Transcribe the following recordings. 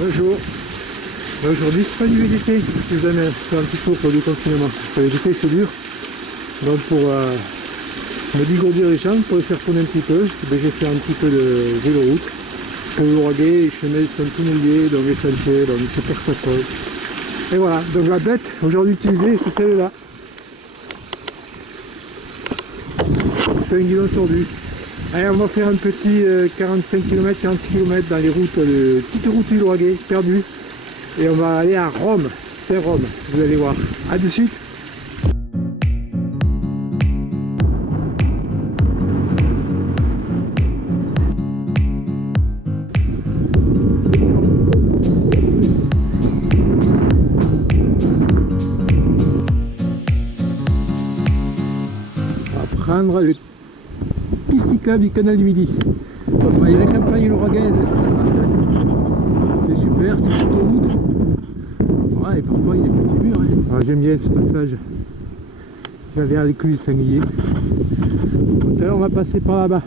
Bonjour. Aujourd'hui c'est pas du VTT, je vous amène faire un petit tour pour le déconfinement. Le VTT c'est dur. Donc pour me dégourdir les jambes, pour les faire tourner un petit peu, j'ai fait un petit peu de vélo-route. Pour l'ouraguer, les chemins sont tout mouillés, donc les sentiers, donc je perds ça colle. Et voilà, donc la bête aujourd'hui utilisée c'est celle-là. C'est un guidon tordu. Allez, on va faire un petit 45 km, 46 km dans les routes, petites routes du Loiret, perdues. Et on va aller à Rome, c'est Rome, vous allez voir. A de suite. On va prendre le pisticable du canal du Midi. Il y a la campagne loragaise, c'est ce passe. C'est super, c'est une autoroute. Ouais, et parfois il y a des petits murs. Hein. J'aime bien ce passage qui va vers l'écluse du Sanglier. Tout à l'heure on va passer par là-bas,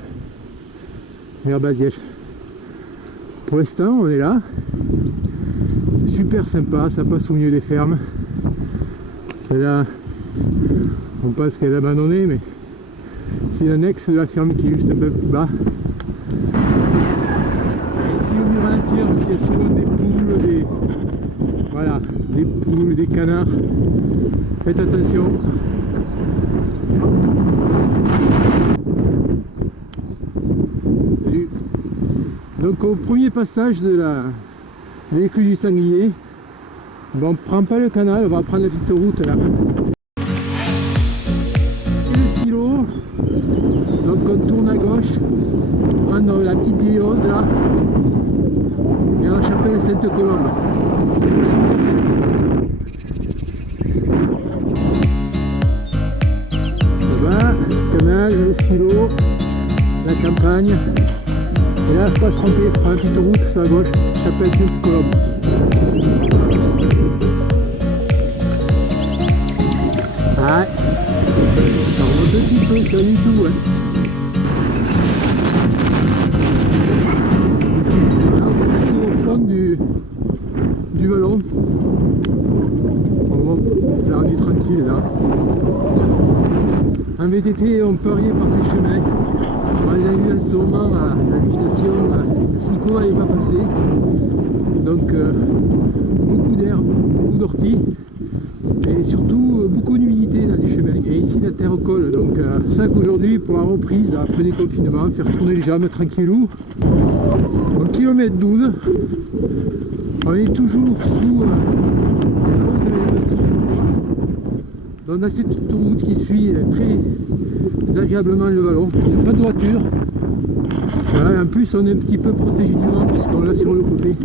vers Baziège. Pour l'instant on est là. C'est super sympa, ça passe au milieu des fermes. Celle-là, on pense qu'elle est abandonnée, mais c'est l'annexe de la ferme qui est juste un peu plus bas. Et si au mieux ralentir, il y a souvent des poules, voilà, des poules, des canards. Faites attention. Donc au premier passage de l'écluse du Sanglier, bon, on ne prend pas le canal, on va prendre la petite route là. Donc on tourne à gauche, prendre la petite diose là, vers la chapelle Sainte-Colombe. Là-bas, le canal, le silo, la campagne. Et là, il faut pas se tromper, prendre la petite route sur la gauche, chapelle Sainte-Colombe. Ah, ça remonte un petit peu, c'est du tout, hein. Là, on est plutôt au fond du vallon. Là, on est tranquille, là. En VTT, on peut arriver par ces chemins. On les a vus en ce moment, la végétation, le cyclo n'est pas passé. Donc, beaucoup d'herbe, beaucoup d'orties. Et surtout beaucoup d'humidité dans les chemins. Et ici la terre colle, donc c'est pour ça qu'aujourd'hui, pour la reprise, après les confinements, faire tourner les jambes tranquillou. Au kilomètre 12, on est toujours sous donc dans cette route qui suit très agréablement le vallon. Il n'y a pas de voiture. Voilà, en plus on est un petit peu protégé du vent puisqu'on l'a sur le côté.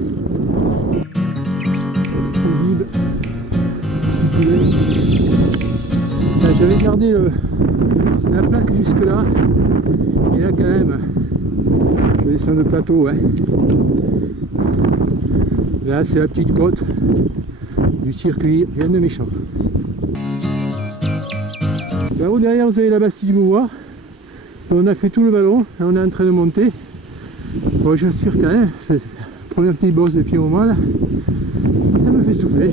C'est visible. J'avais gardé la plaque jusque là et là quand même je descends de plateau, ouais. Là c'est la petite côte du circuit, rien de méchant. Là-haut derrière vous avez la Bastille du Mouvoir. On a fait tout le vallon et on est en train de monter. Bon, j'aspire quand même, c'est la première petite bosse depuis un moment là. Ça me fait souffler.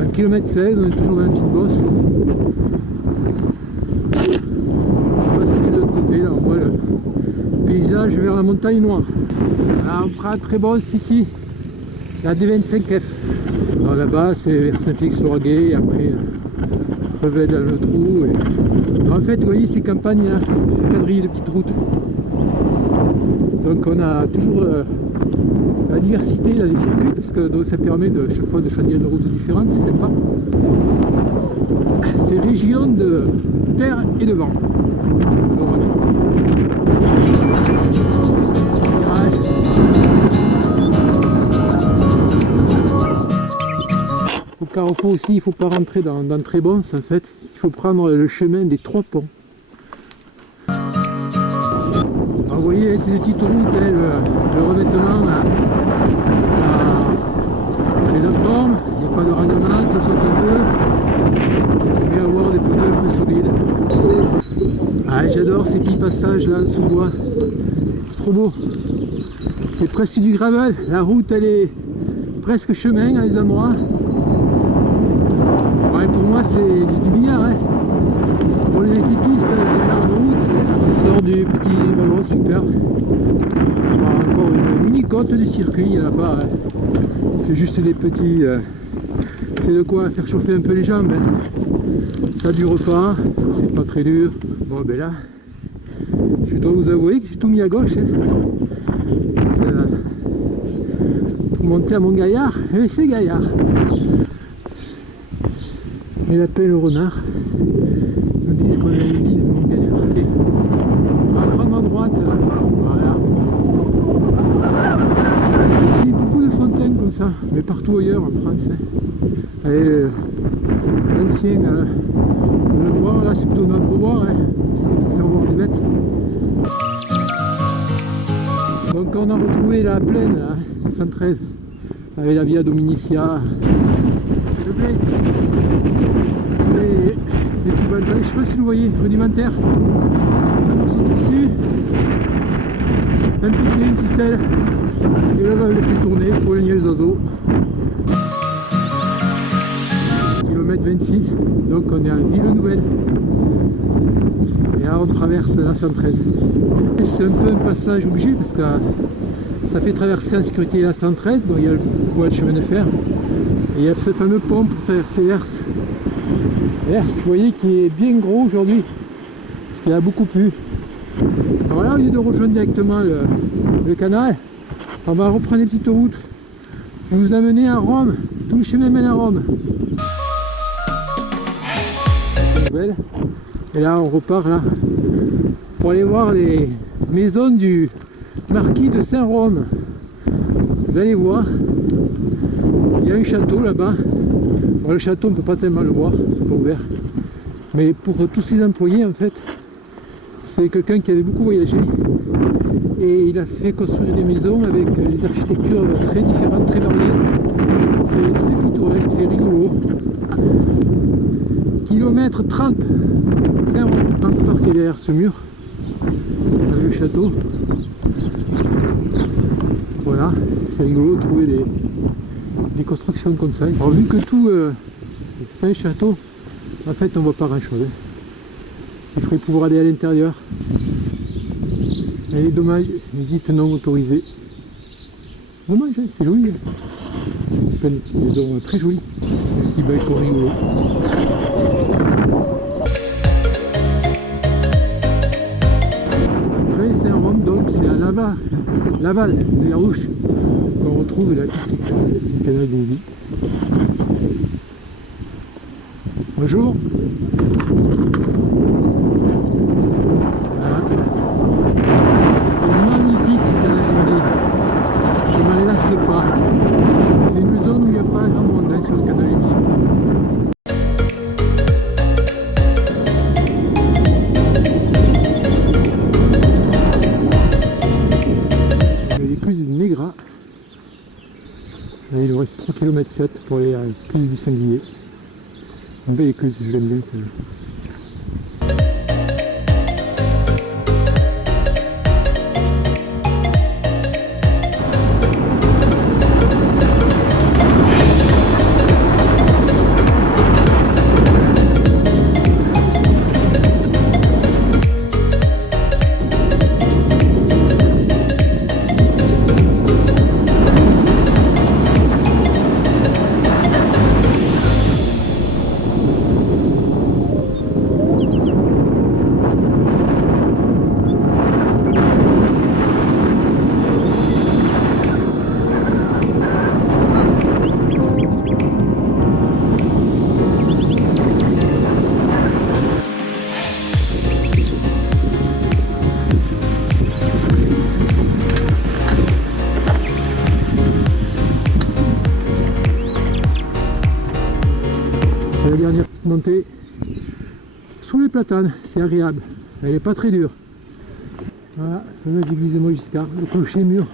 À km 16, on est toujours dans une petite bosse. On passe de l'autre côté, là on voit le paysage vers la montagne noire. Là on prend très bosse ici, la D25F. Là-bas c'est vers Saint-Félix-Loraguet et après Revel dans le trou. Et... En fait vous voyez ces campagnes là, ces quadrilles de petites routes. Donc on a toujours la diversité dans les circuits parce que donc, ça permet de chaque fois de choisir une route différente, c'est sympa. C'est région de terre et de vent. Au carrefour aussi, il ne faut pas rentrer dans Trébons en fait, il faut prendre le chemin des 3 ponts. Alors, vous voyez, c'est des petites routes, hein, le revêtement très en forme, il n'y a pas de rendement, ça saute un peu, il va y avoir des pneus un peu solides. Ah, j'adore ces petits passages là sous bois, c'est trop beau. C'est presque du gravel. La route elle est presque chemin à les endroits. Ouais, pour moi c'est du billard. Hein. Pour les vététistes, c'est une arme de route. On sort du petit ballon, super. Encore une mini côte du circuit, il n'y en a pas. Hein. C'est juste des petits. C'est de quoi faire chauffer un peu les jambes. Hein. Ça dure pas, c'est pas très dur. Bon ben là, je dois vous avouer que j'ai tout mis à gauche. Hein. Pour monter à mon gaillard, et c'est gaillard. Et l'appel le renard nous disent qu'on a l'église de mon gaillard. On va prendre à droite, là. Voilà. Ici, beaucoup de fontaines comme ça, mais partout ailleurs en France. Hein. Allez, l'ancien, le voir, là c'est plutôt un abreuvoir, hein. C'était pour faire voir des bêtes. Donc on a retrouvé la plaine, là, 113, avec la Via Dominicia. C'est le blé. C'est plus belle, je sais pas si vous voyez, rudimentaire. Un morceau de tissu, un piquet, une ficelle, et là on le fait tourner pour aligner les oiseaux. Kilomètre 26, donc on est à Ville-Nouvelle. Et là on traverse la 113. C'est un peu un passage obligé parce que ça fait traverser en sécurité la 113, donc il y a le chemin de fer. Et il y a ce fameux pont pour traverser l'Hers. L'Hers, vous voyez, qui est bien gros aujourd'hui, parce qu'il a beaucoup plu. Alors là, au lieu de rejoindre directement le canal, on va reprendre les petites routes. Je vais vous amener à Rome, tout le chemin mène à Rome. Et là, on repart là, pour aller voir les maisons du marquis de Saint-Rome. Vous allez voir, il y a un château là-bas. Bon, le château on ne peut pas tellement le voir, c'est pas ouvert. Mais pour tous ses employés en fait, c'est quelqu'un qui avait beaucoup voyagé. Et il a fait construire des maisons avec des architectures très différentes, très variées. C'est très pittoresque, c'est rigolo. Kilomètre 30, Saint-Rome. Un parc est derrière ce mur, avec le château. Voilà, c'est rigolo de trouver des constructions comme ça. Alors vu que tout c'est un château, en fait on voit pas grand chose. Hein. Il faudrait pouvoir aller à l'intérieur. Et dommage, visite non autorisée. Dommage, hein, c'est joli. Hein. Plein de petites maisons très jolies. Des petits balcons rigolos. Après Saint-Rome, donc c'est à Laval, de la Rouche, qu'on retrouve la piste du canal du Midi. Bonjour. Voilà. C'est magnifique ce canal du Midi. Je m'en lasse pas. C'est une zone où il n'y a pas grand monde hein, sur le canal du Midi. Et il nous reste 3,7 km pour aller à l'écluse du Sanglier. C'est une belle écluse, je l'aime bien celle-là. C'est la dernière petite montée sous les platanes, c'est agréable, elle n'est pas très dure. Voilà, fameuse église de Mogiscar, le clocher mur